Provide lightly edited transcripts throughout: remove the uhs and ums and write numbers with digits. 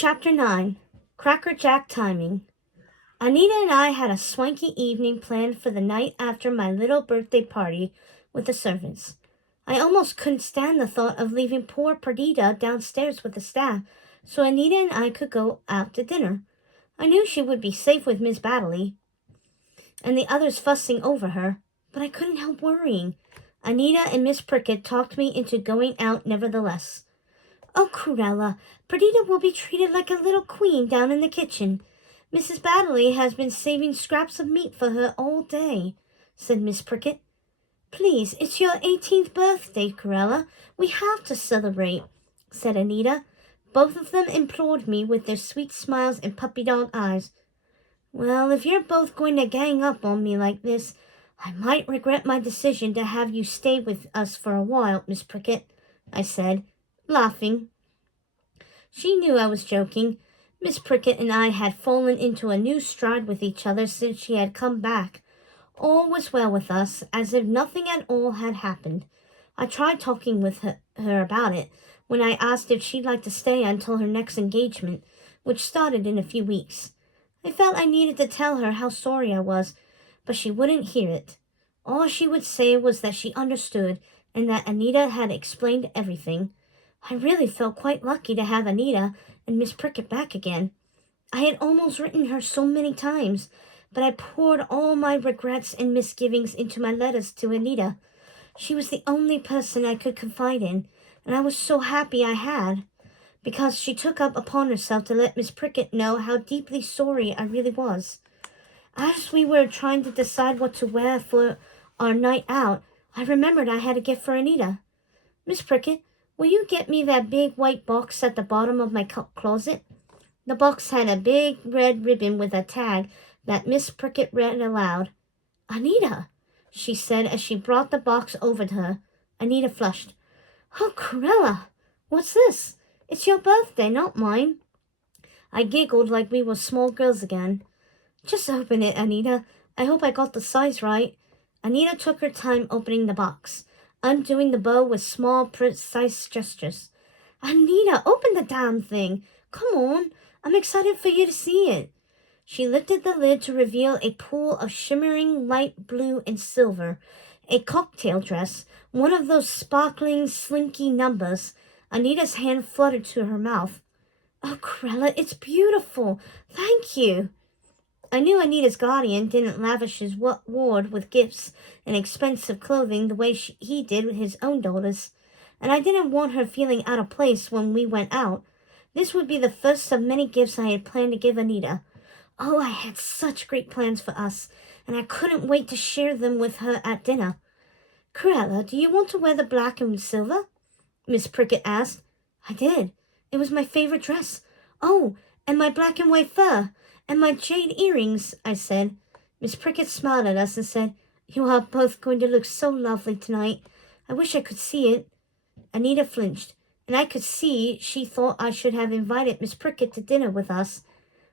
Chapter 9. Crackerjack Timing. Anita and I had a swanky evening planned for the night after my little birthday party with the servants. I almost couldn't stand the thought of leaving poor Perdita downstairs with the staff so Anita and I could go out to dinner. I knew she would be safe with Miss Baddeley and the others fussing over her, but I couldn't help worrying. Anita and Miss Prickett talked me into going out nevertheless. "Oh, Cruella, Perdita will be treated like a little queen down in the kitchen. Mrs. Baddeley has been saving scraps of meat for her all day," said Miss Prickett. "Please, it's your 18th birthday, Cruella. We have to celebrate," said Anita. Both of them implored me with their sweet smiles and puppy dog eyes. "Well, if you're both going to gang up on me like this, I might regret my decision to have you stay with us for a while, Miss Prickett," I said, laughing. She knew I was joking. Miss Prickett and I had fallen into a new stride with each other since she had come back. All was well with us, as if nothing at all had happened. I tried talking with her about it when I asked if she'd like to stay until her next engagement, which started in a few weeks. I felt I needed to tell her how sorry I was, but she wouldn't hear it. All she would say was that she understood and that Anita had explained everything. I really felt quite lucky to have Anita and Miss Prickett back again. I had almost written her so many times, but I poured all my regrets and misgivings into my letters to Anita. She was the only person I could confide in, and I was so happy I had, because she took up upon herself to let Miss Prickett know how deeply sorry I really was. As we were trying to decide what to wear for our night out, I remembered I had a gift for Anita. "Miss Prickett, will you get me that big white box at the bottom of my closet?" The box had a big red ribbon with a tag that Miss Prickett read aloud. "Anita," she said as she brought the box over to her. Anita flushed. "Oh, Cruella, what's this? It's your birthday, not mine." I giggled like we were small girls again. "Just open it, Anita. I hope I got the size right." Anita took her time opening the box, undoing the bow with small, precise gestures. "Anita, open the damn thing. Come on. I'm excited for you to see it." She lifted the lid to reveal a pool of shimmering light blue and silver, a cocktail dress, one of those sparkling, slinky numbers. Anita's hand fluttered to her mouth. "Oh, Cruella, it's beautiful. Thank you." I knew Anita's guardian didn't lavish his ward with gifts and expensive clothing the way he did with his own daughters, and I didn't want her feeling out of place when we went out. This would be the first of many gifts I had planned to give Anita. Oh, I had such great plans for us, and I couldn't wait to share them with her at dinner. "Cruella, do you want to wear the black and silver?" Miss Prickett asked. I did. It was my favorite dress. "Oh, and my black and white fur, and my jade earrings," I said. Miss Prickett smiled at us and said, "You are both going to look so lovely tonight. I wish I could see it." Anita flinched, and I could see she thought I should have invited Miss Prickett to dinner with us.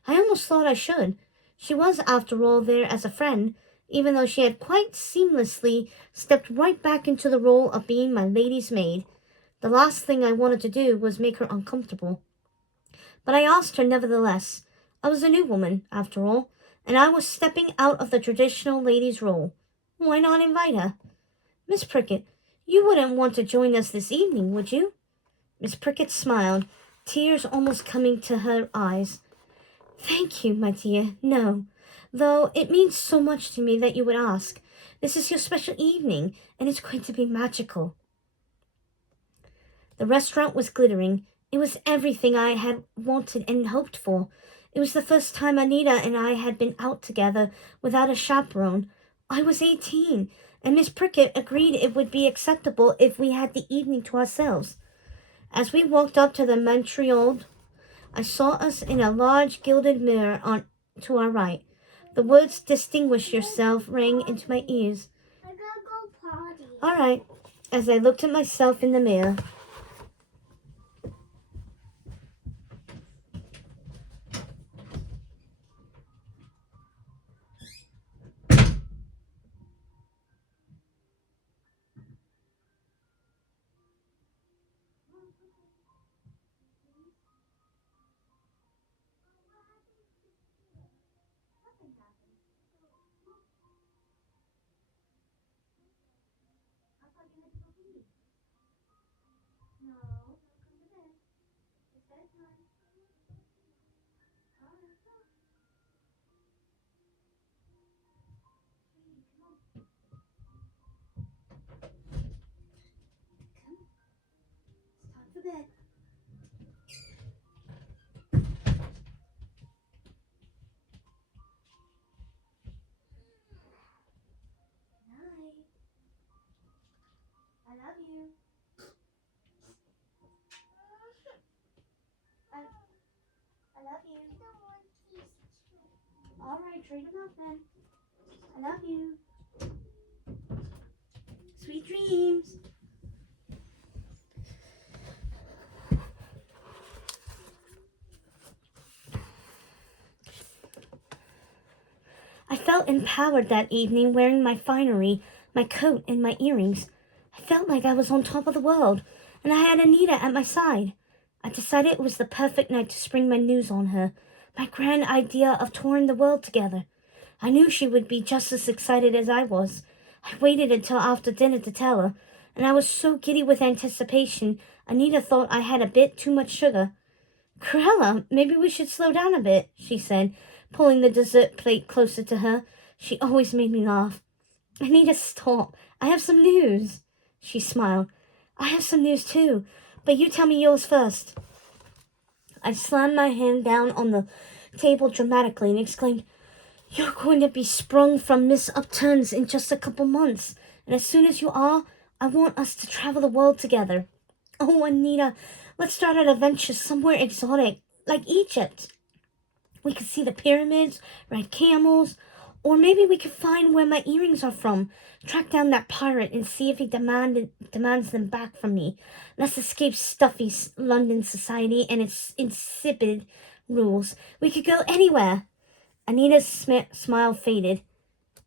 I almost thought I should. She was, after all, there as a friend, even though she had quite seamlessly stepped right back into the role of being my lady's maid. The last thing I wanted to do was make her uncomfortable. But I asked her nevertheless. I was a new woman, after all, and I was stepping out of the traditional lady's role. Why not invite her? "Miss Prickett, you wouldn't want to join us this evening, would you?" Miss Prickett smiled, tears almost coming to her eyes. "Thank you, my dear, no. Though it means so much to me that you would ask. This is your special evening, and it's going to be magical." The restaurant was glittering. It was everything I had wanted and hoped for. It was the first time Anita and I had been out together without a chaperone. I was 18, and Miss Prickett agreed it would be acceptable if we had the evening to ourselves. As we walked up to the Montreal, I saw us in a large gilded mirror to our right. The words "distinguish yourself" rang into my ears. I gotta go potty. All right, as I looked at myself in the mirror. All right, trade them out then. I love you. Sweet dreams. I felt empowered that evening, wearing my finery, my coat, and my earrings. I felt like I was on top of the world, and I had Anita at my side. I decided it was the perfect night to spring my news on her, my grand idea of touring the world together. I knew she would be just as excited as I was. I waited until after dinner to tell her, and I was so giddy with anticipation, Anita thought I had a bit too much sugar. Corella, maybe we should slow down a bit, she said, pulling the dessert plate closer to her. She always made me laugh. Anita, stop. I have some news. She smiled. I have some news too, but you tell me yours first. I slammed my hand down on the table dramatically and exclaimed, You're going to be sprung from Miss Upturn's in just a couple months, and as soon as you are, I want us to travel the world together. Oh, Anita, let's start an adventure somewhere exotic, like Egypt. We could see the pyramids, ride camels, or maybe we could find where my earrings are from, track down that pirate and see if he demands them back from me. Let's escape stuffy London society and its insipid rules. We could go anywhere. Anita's smile faded.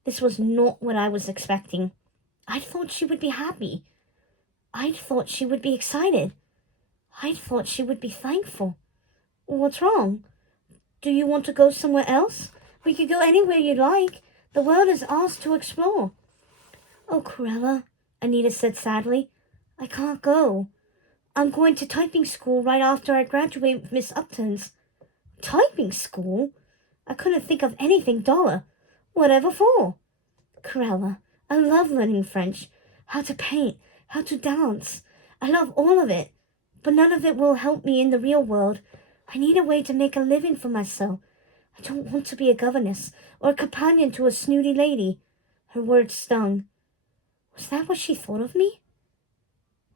This was not what I was expecting. I thought she would be happy. I thought she would be excited. I thought she would be thankful. What's wrong? Do you want to go somewhere else? We could go anywhere you like. The world is ours to explore. Oh, Corella, Anita said sadly, I can't go. I'm going to typing school right after I graduate with Miss Upton's. Typing school? I couldn't think of anything duller. Whatever for? Corella, I love learning French. How to paint, how to dance. I love all of it. But none of it will help me in the real world. I need a way to make a living for myself. I don't want to be a governess or a companion to a snooty lady. Her words stung. Was that what she thought of me?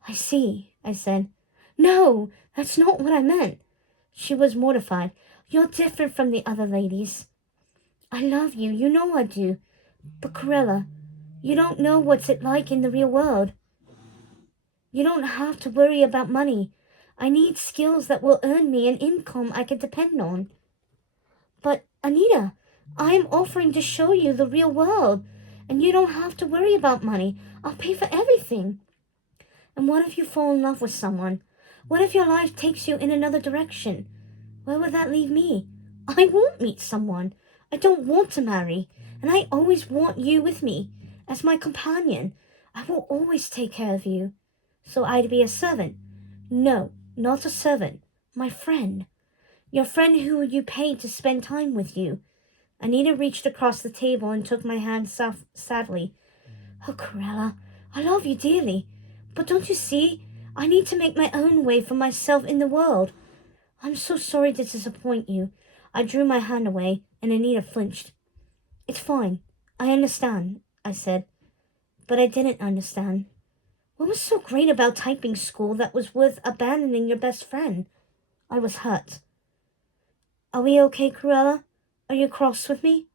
I see, I said. No, that's not what I meant. She was mortified. You're different from the other ladies. I love you, you know I do. But Corella, you don't know what's it like in the real world. You don't have to worry about money. I need skills that will earn me an income I can depend on. But, Anita, I am offering to show you the real world, and you don't have to worry about money. I'll pay for everything. And what if you fall in love with someone? What if your life takes you in another direction? Where would that leave me? I won't meet someone. I don't want to marry, and I always want you with me, as my companion. I will always take care of you. So I'd be a servant. No, not a servant. My friend. Your friend who you pay to spend time with you. Anita reached across the table and took my hand sadly. Oh, Corella, I love you dearly. But don't you see? I need to make my own way for myself in the world. I'm so sorry to disappoint you. I drew my hand away, and Anita flinched. It's fine. I understand, I said. But I didn't understand. What was so great about typing school that was worth abandoning your best friend? I was hurt. Are we okay, Corella? Are you cross with me?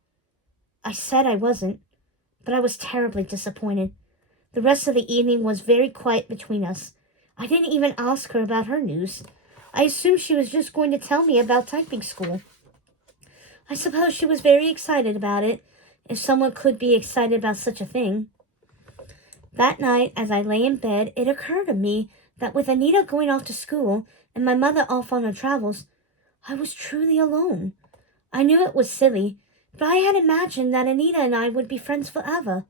I said I wasn't, but I was terribly disappointed. The rest of the evening was very quiet between us. I didn't even ask her about her news. I assumed she was just going to tell me about typing school. I suppose she was very excited about it, if someone could be excited about such a thing. That night, as I lay in bed, it occurred to me that with Anita going off to school and my mother off on her travels, I was truly alone. I knew it was silly, but I had imagined that Anita and I would be friends forever.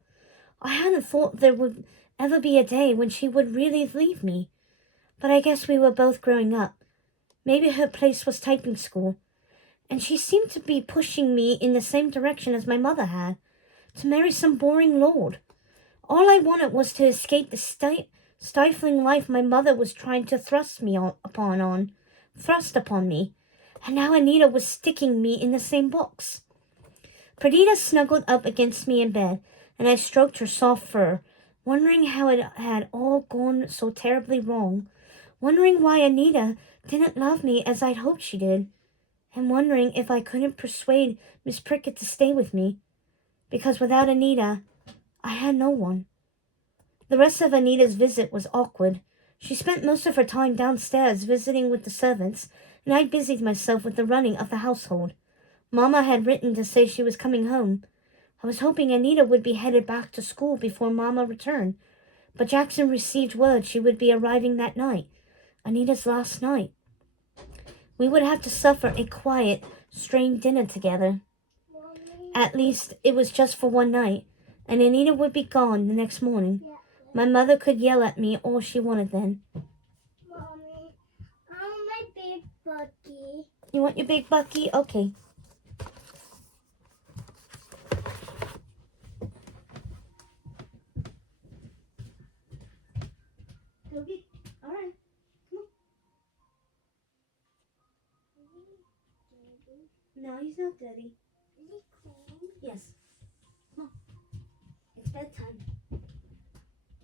I hadn't thought there would ever be a day when she would really leave me. But I guess we were both growing up. Maybe her place was typing school, and she seemed to be pushing me in the same direction as my mother had, to marry some boring lord. All I wanted was to escape the stifling life my mother was trying to thrust upon me, and now Anita was sticking me in the same box. Perdita snuggled up against me in bed, and I stroked her soft fur, wondering how it had all gone so terribly wrong, wondering why Anita didn't love me as I'd hoped she did. and wondering if I couldn't persuade Miss Prickett to stay with me, because without Anita, I had no one. The rest of Anita's visit was awkward. She spent most of her time downstairs visiting with the servants, and I busied myself with the running of the household. Mama had written to say she was coming home. I was hoping Anita would be headed back to school before Mama returned, but Jackson received word she would be arriving that night, Anita's last night. We would have to suffer a quiet, strained dinner together. At least it was just for one night, and Anita would be gone the next morning. My mother could yell at me all she wanted then. Mommy, I want my big buggy. You want your big bucky? Okay. All right. Come on. No, he's not dirty. Is it clean? Yes. Come on. It's bedtime.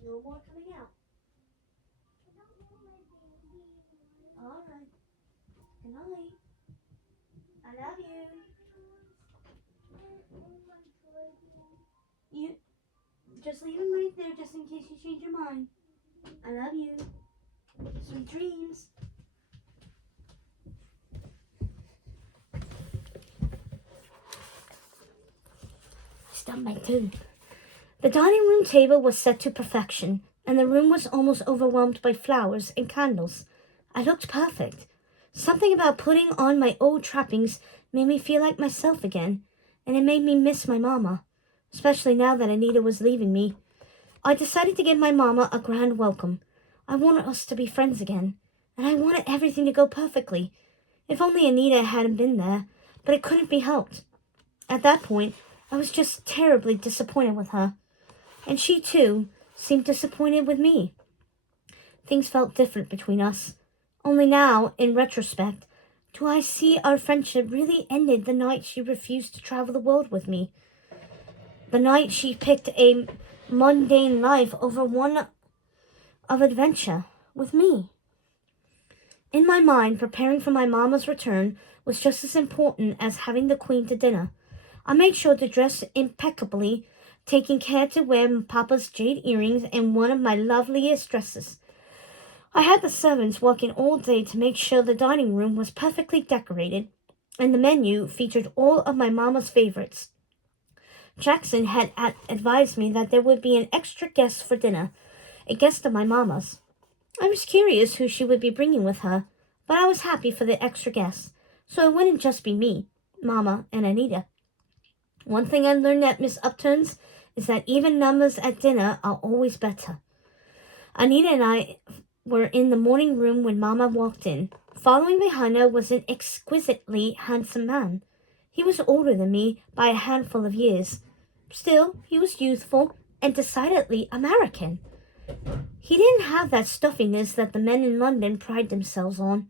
No more coming out. I don't want my baby. All right. Good night. I love you. You just leave him right there just in case you change your mind. I love you. Sweet dreams. I stubbed my toe. The dining room table was set to perfection, and the room was almost overwhelmed by flowers and candles. I looked perfect. Something about putting on my old trappings made me feel like myself again, and it made me miss my mama, especially now that Anita was leaving me. I decided to give my mama a grand welcome. I wanted us to be friends again, and I wanted everything to go perfectly. If only Anita hadn't been there, but it couldn't be helped. At that point, I was just terribly disappointed with her, and she, too, seemed disappointed with me. Things felt different between us. Only now, in retrospect, do I see our friendship really ended the night she refused to travel the world with me. The night she picked a mundane life over one of adventure with me. In my mind, preparing for my mama's return was just as important as having the Queen to dinner. I made sure to dress impeccably, taking care to wear Papa's jade earrings and one of my loveliest dresses. I had the servants working all day to make sure the dining room was perfectly decorated, and the menu featured all of my mama's favorites. Jackson had advised me that there would be an extra guest for dinner, a guest of my mama's. I was curious who she would be bringing with her, but I was happy for the extra guest, so it wouldn't just be me, Mama, and Anita. One thing I learned at Miss Upton's is that even numbers at dinner are always better. Anita and I were in the morning room when Mama walked in. Following behind her was an exquisitely handsome man. He was older than me by a handful of years. Still, he was youthful and decidedly American. He didn't have that stuffiness that the men in London pride themselves on,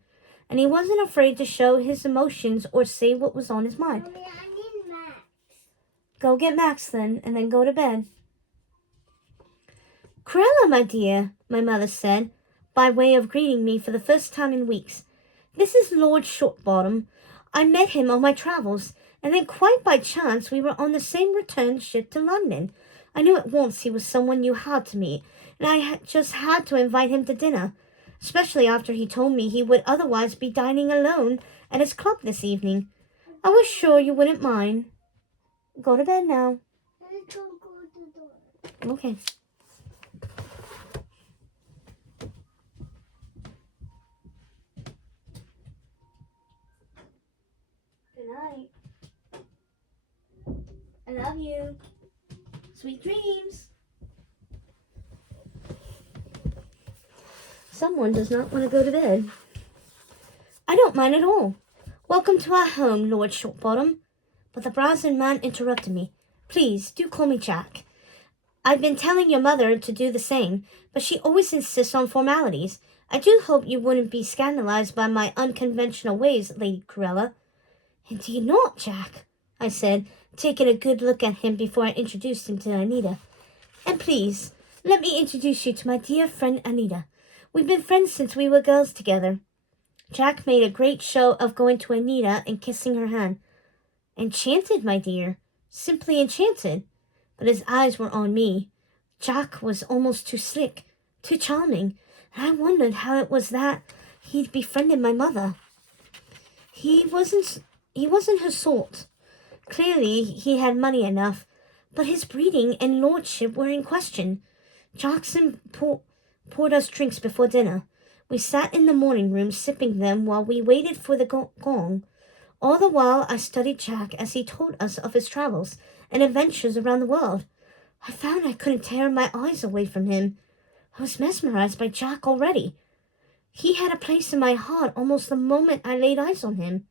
and he wasn't afraid to show his emotions or say what was on his mind. Mommy, I need Max. Go get Max then, and then go to bed. Cruella, my dear, my mother said, by way of greeting me for the first time in weeks. This is Lord Shortbottom. I met him on my travels, and then quite by chance we were on the same return ship to London. I knew at once he was someone you had to meet, and I just had to invite him to dinner, especially after he told me he would otherwise be dining alone at his club this evening. I was sure you wouldn't mind. Go to bed now. Let's go to the door. Okay. Good night. I love you. Sweet dreams. Someone does not want to go to bed. I don't mind at all. Welcome to our home, Lord Shortbottom. But the brazen man interrupted me. Please, do call me Jack. I've been telling your mother to do the same, but she always insists on formalities. I do hope you wouldn't be scandalized by my unconventional ways, Lady Cruella. Indeed not, Jack, I said, taking a good look at him before I introduced him to Anita. And please, let me introduce you to my dear friend Anita. We've been friends since we were girls together. Jack made a great show of going to Anita and kissing her hand. Enchanted, my dear. Simply enchanted. But his eyes were on me. Jack was almost too slick, too charming, and I wondered how it was that he'd befriended my mother. He wasn't her sort. Clearly he had money enough, but his breeding and lordship were in question. Jackson poured us drinks before dinner. We sat in the morning room sipping them while we waited for the gong. All the while I studied Jack as he told us of his travels and adventures around the world. I found I couldn't tear my eyes away from him. I was mesmerized by Jack already. He had a place in my heart almost the moment I laid eyes on him.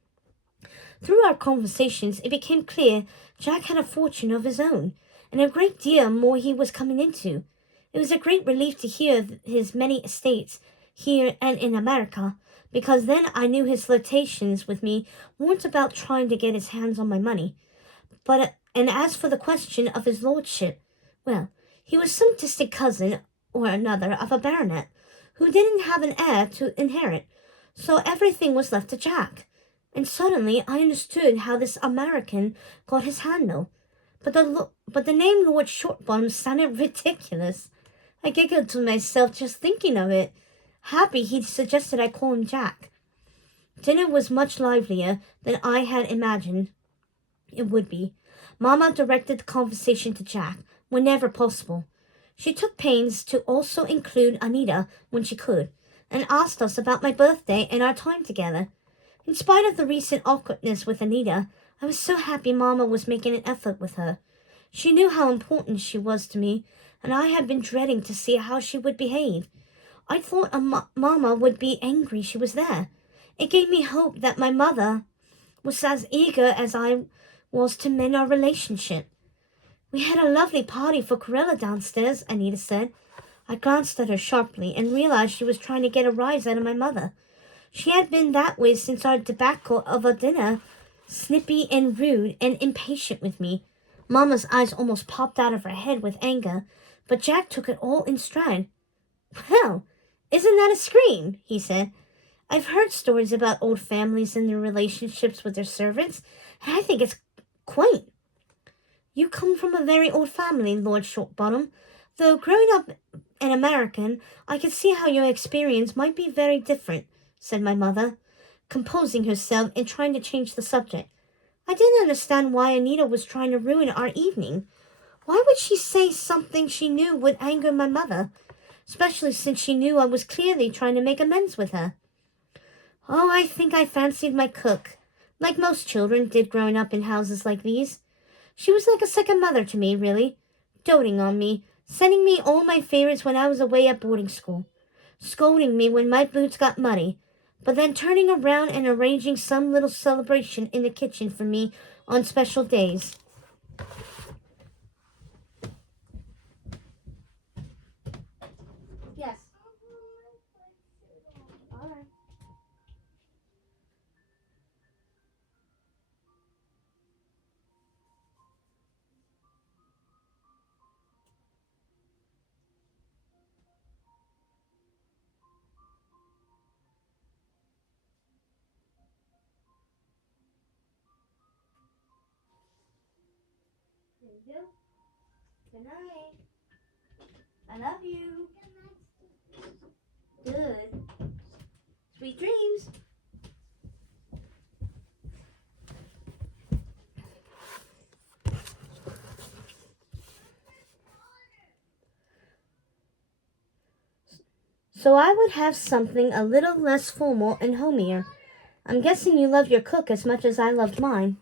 Through our conversations, it became clear Jack had a fortune of his own, and a great deal more he was coming into. It was a great relief to hear his many estates here and in America, because then I knew his flirtations with me weren't about trying to get his hands on my money. And as for the question of his lordship, well, he was some distant cousin or another of a baronet, who didn't have an heir to inherit, so everything was left to Jack. And suddenly I understood how this American got his handle. But the name Lord Shortbottom sounded ridiculous. I giggled to myself just thinking of it. Happy he'd suggested I call him Jack. Dinner was much livelier than I had imagined it would be. Mama directed the conversation to Jack whenever possible. She took pains to also include Anita when she could, and asked us about my birthday and our time together. In spite of the recent awkwardness with Anita, I was so happy Mama was making an effort with her. She knew how important she was to me, and I had been dreading to see how she would behave. I thought Mama would be angry she was there. It gave me hope that my mother was as eager as I was to mend our relationship. We had a lovely party for Corella downstairs, Anita said. I glanced at her sharply and realized she was trying to get a rise out of my mother. She had been that way since our debacle of a dinner, snippy and rude and impatient with me. Mama's eyes almost popped out of her head with anger, but Jack took it all in stride. Well, isn't that a scream? He said. I've heard stories about old families and their relationships with their servants, and I think it's quaint. You come from a very old family, Lord Shortbottom. Though growing up an American, I could see how your experience might be very different, said my mother, composing herself and trying to change the subject. I didn't understand why Anita was trying to ruin our evening. Why would she say something she knew would anger my mother, especially since she knew I was clearly trying to make amends with her? Oh, I think I fancied my cook, like most children did growing up in houses like these. She was like a second mother to me, really, doting on me, sending me all my favorites when I was away at boarding school, scolding me when my boots got muddy, but then turning around and arranging some little celebration in the kitchen for me on special days. Yes. All right. There you go. Good night. I love you. Good. Sweet dreams. So I would have something a little less formal and homier. I'm guessing you love your cook as much as I loved mine.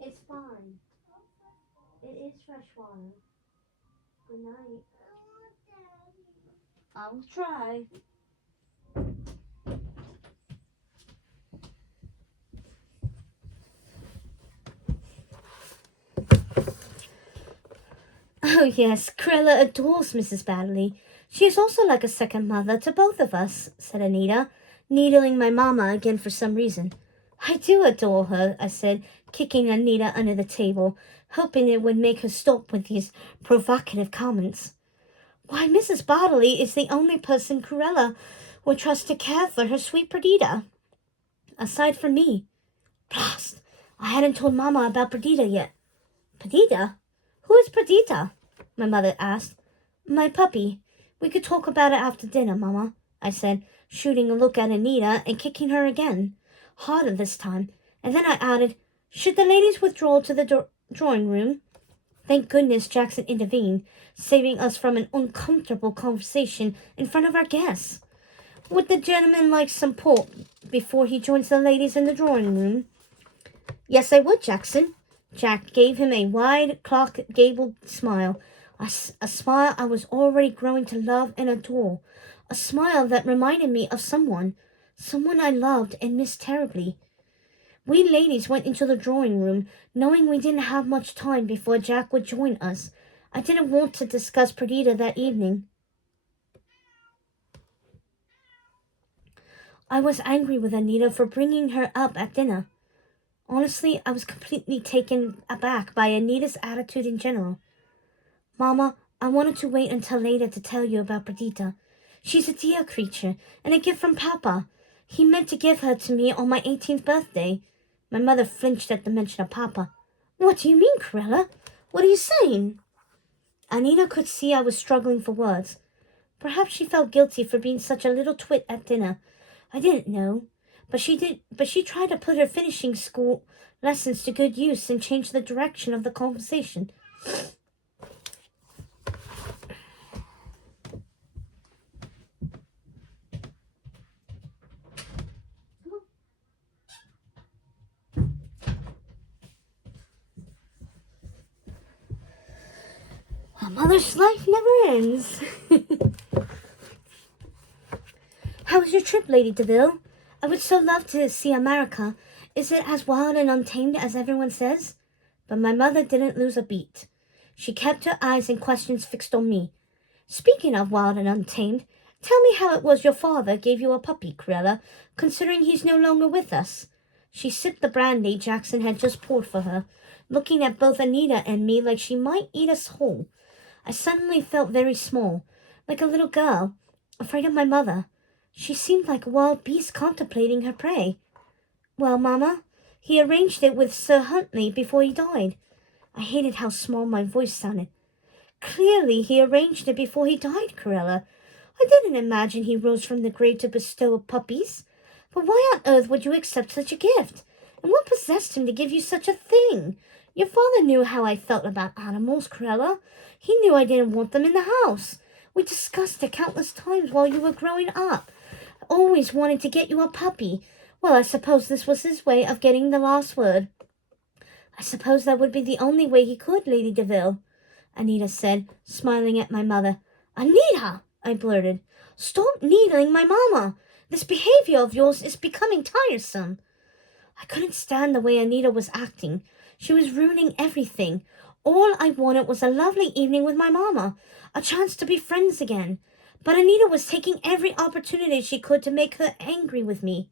It's fine. It is fresh water. Good night. I will try. Oh yes, Corella adores Mrs. Baddeley. She is also like a second mother to both of us, said Anita, needling my mama again for some reason. I do adore her, I said, kicking Anita under the table, hoping it would make her stop with these provocative comments. Why, Mrs. Bartley is the only person Cruella would trust to care for her sweet Perdita, aside from me. Blast! I hadn't told Mama about Perdita yet. Perdita? Who is Perdita? My mother asked. My puppy. We could talk about it after dinner, Mama, I said, shooting a look at Anita and kicking her again, harder this time, and then I added, should the ladies withdraw to the drawing room? Thank goodness Jackson intervened, saving us from an uncomfortable conversation in front of our guests. Would the gentleman like some port before he joins the ladies in the drawing room? Yes, I would, Jackson. Jack gave him a wide, clock-gabled smile, a smile I was already growing to love and adore, a smile that reminded me of someone I loved and missed terribly. We ladies went into the drawing room, knowing we didn't have much time before Jack would join us. I didn't want to discuss Perdita that evening. I was angry with Anita for bringing her up at dinner. Honestly, I was completely taken aback by Anita's attitude in general. Mama, I wanted to wait until later to tell you about Perdita. She's a dear creature, and a gift from Papa. He meant to give her to me on my 18th birthday. My mother flinched at the mention of Papa. What do you mean, Cruella? What are you saying? Anita could see I was struggling for words. Perhaps she felt guilty for being such a little twit at dinner. I didn't know. But she tried to put her finishing school lessons to good use and change the direction of the conversation. A mother's life never ends. How was your trip, Lady DeVil? I would so love to see America. Is it as wild and untamed as everyone says? But my mother didn't lose a beat. She kept her eyes and questions fixed on me. Speaking of wild and untamed, tell me how it was your father gave you a puppy, Cruella, considering he's no longer with us. She sipped the brandy Jackson had just poured for her, looking at both Anita and me like she might eat us whole. I suddenly felt very small, like a little girl, afraid of my mother. She seemed like a wild beast contemplating her prey. Well, Mama, he arranged it with Sir Huntley before he died. I hated how small my voice sounded. Clearly he arranged it before he died, Cruella. I didn't imagine he rose from the grave to bestow puppies. But why on earth would you accept such a gift? And what possessed him to give you such a thing? Your father knew how I felt about animals, Cruella. He knew I didn't want them in the house. We discussed it countless times while you were growing up. I always wanted to get you a puppy. Well, I suppose this was his way of getting the last word. I suppose that would be the only way he could, Lady DeVil, Anita said, smiling at my mother. Anita, I blurted. Stop needling my mama. This behavior of yours is becoming tiresome. I couldn't stand the way Anita was acting. She was ruining everything. All I wanted was a lovely evening with my mama, a chance to be friends again. But Anita was taking every opportunity she could to make her angry with me.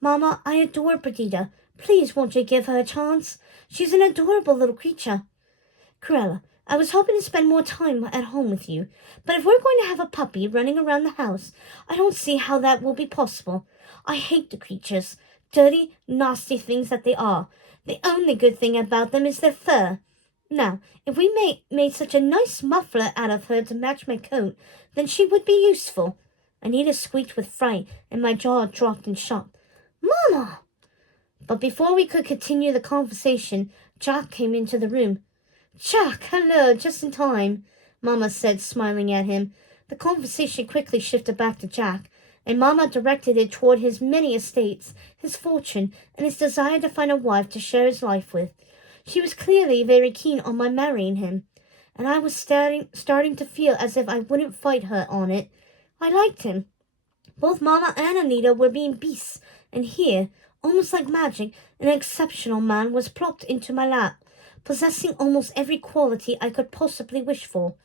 Mama, I adore Perdita. Please won't you give her a chance? She's an adorable little creature. Cruella, I was hoping to spend more time at home with you, but if we're going to have a puppy running around the house, I don't see how that will be possible. I hate the creatures, dirty, nasty things that they are. The only good thing about them is their fur. Now, if we made such a nice muffler out of her to match my coat, then she would be useful. Anita squeaked with fright, and my jaw dropped in shock. Mama! But before we could continue the conversation, Jack came into the room. Jack, hello, just in time, Mama said, smiling at him. The conversation quickly shifted back to Jack, and Mama directed it toward his many estates, his fortune, and his desire to find a wife to share his life with. She was clearly very keen on my marrying him, and I was starting to feel as if I wouldn't fight her on it. I liked him. Both Mama and Anita were being beasts, and here, almost like magic, an exceptional man was plopped into my lap, possessing almost every quality I could possibly wish for.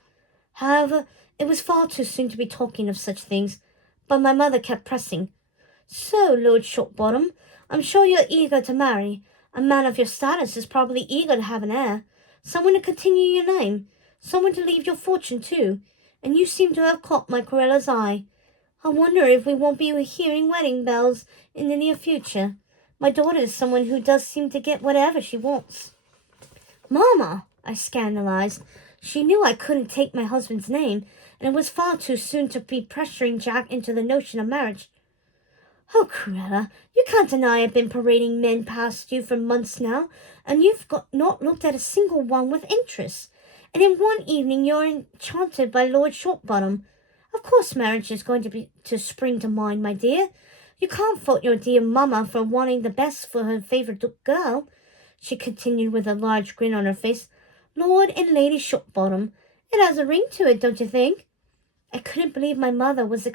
However, it was far too soon to be talking of such things, but my mother kept pressing. So, Lord Shortbottom, I'm sure you're eager to marry. A man of your status is probably eager to have an heir, someone to continue your name, someone to leave your fortune to. and you seem to have caught my Corella's eye. I wonder if we won't be hearing wedding bells in the near future. My daughter is someone who does seem to get whatever she wants." "Mama!" I scandalized. She knew I couldn't take my husband's name, and it was far too soon to be pressuring Jack into the notion of marriage. "Oh, Corella, you can't deny I've been parading men past you for months now, and you've not looked at a single one with interest. And in one evening you're enchanted by Lord Shortbottom. Of course marriage is going to spring to mind, my dear. You can't fault your dear mamma for wanting the best for her favourite girl," she continued with a large grin on her face. "Lord and Lady Shortbottom. It has a ring to it, don't you think?" I couldn't believe my mother was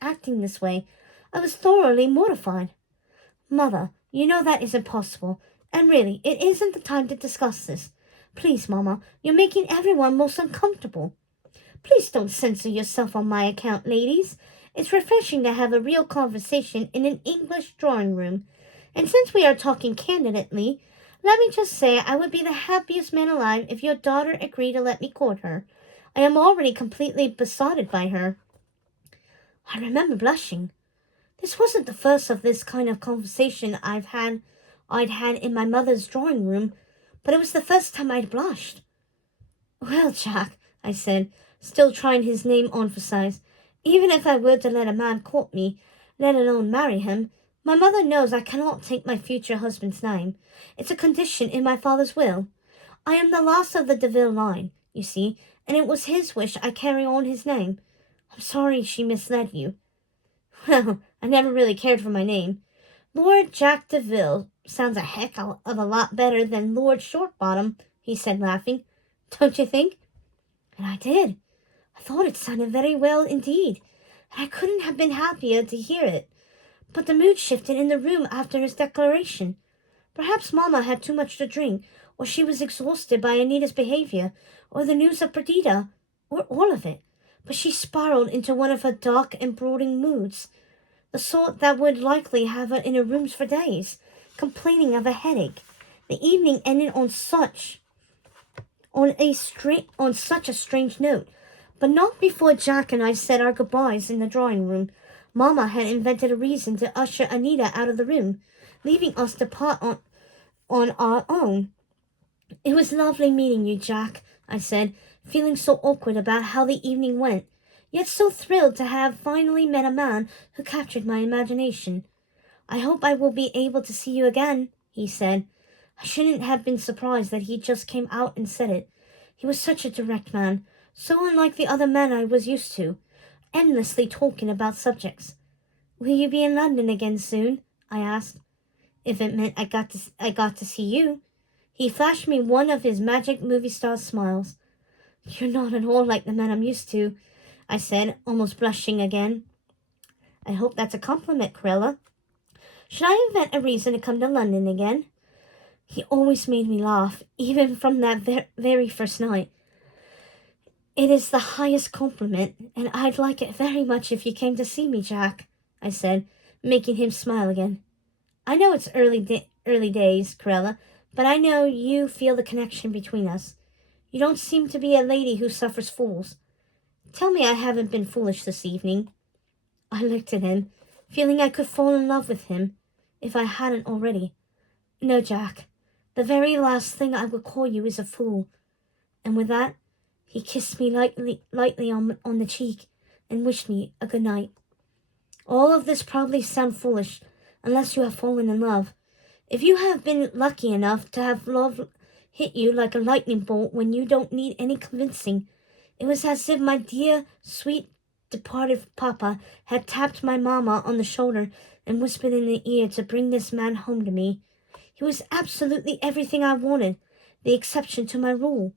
acting this way. I was thoroughly mortified. "Mother, you know that isn't possible, and really, it isn't the time to discuss this. Please, Mama, you're making everyone most uncomfortable. Please don't censor yourself on my account, ladies. It's refreshing to have a real conversation in an English drawing room. And since we are talking candidly, let me just say I would be the happiest man alive if your daughter agreed to let me court her. I am already completely besotted by her." I remember blushing. This wasn't the first of this kind of conversation I'd had in my mother's drawing room, but it was the first time I'd blushed. "Well, Jack," I said, still trying his name on for size, "even if I were to let a man court me, let alone marry him, my mother knows I cannot take my future husband's name. It's a condition in my father's will. I am the last of the DeVil line, you see, and it was his wish I carry on his name. I'm sorry she misled you." "Well, I never really cared for my name. Lord Jack DeVil sounds a heck of a lot better than Lord Shortbottom," he said, laughing. "Don't you think?" And I did. I thought it sounded very well indeed, and I couldn't have been happier to hear it. But the mood shifted in the room after his declaration. Perhaps Mama had too much to drink, or she was exhausted by Anita's behavior, or the news of Perdita, or all of it. But she spiraled into one of her dark and brooding moods, the sort that would likely have her in her rooms for days, complaining of a headache. The evening ended on such a strange note, but not before Jack and I said our goodbyes in the drawing room. Mama had invented a reason to usher Anita out of the room, leaving us to part on our own. "It was lovely meeting you, Jack," I said, feeling so awkward about how the evening went, yet so thrilled to have finally met a man who captured my imagination. "I hope I will be able to see you again," he said. I shouldn't have been surprised that he just came out and said it. He was such a direct man, so unlike the other men I was used to, endlessly talking about subjects. "Will you be in London again soon?" I asked. "If it meant I got to see you." He flashed me one of his magic movie star smiles. "You're not at all like the men I'm used to," I said, almost blushing again. "I hope that's a compliment, Corella. Should I invent a reason to come to London again?" He always made me laugh, even from that very first night. "It is the highest compliment, and I'd like it very much if you came to see me, Jack," I said, making him smile again. "I know it's early days, Corella, but I know you feel the connection between us. You don't seem to be a lady who suffers fools. Tell me I haven't been foolish this evening." I looked at him, feeling I could fall in love with him, if I hadn't already. "No, Jack, the very last thing I would call you is a fool." And with that, he kissed me lightly on the cheek and wished me a good night. All of this probably sounds foolish, unless you have fallen in love. If you have been lucky enough to have love hit you like a lightning bolt when you don't need any convincing, it was as if my dear, sweet, departed papa had tapped my mamma on the shoulder and whispered in the ear to bring this man home to me. He was absolutely everything I wanted, the exception to my rule.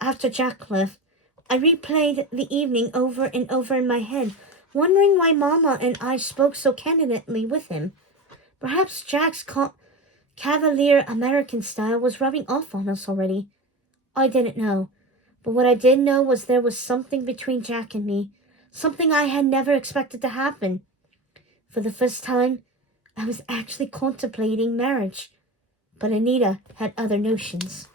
After Jack left, I replayed the evening over and over in my head, wondering why Mama and I spoke so candidly with him. Perhaps Jack's cavalier American style was rubbing off on us already. I didn't know, but what I did know was there was something between Jack and me, something I had never expected to happen. For the first time, I was actually contemplating marriage, but Anita had other notions.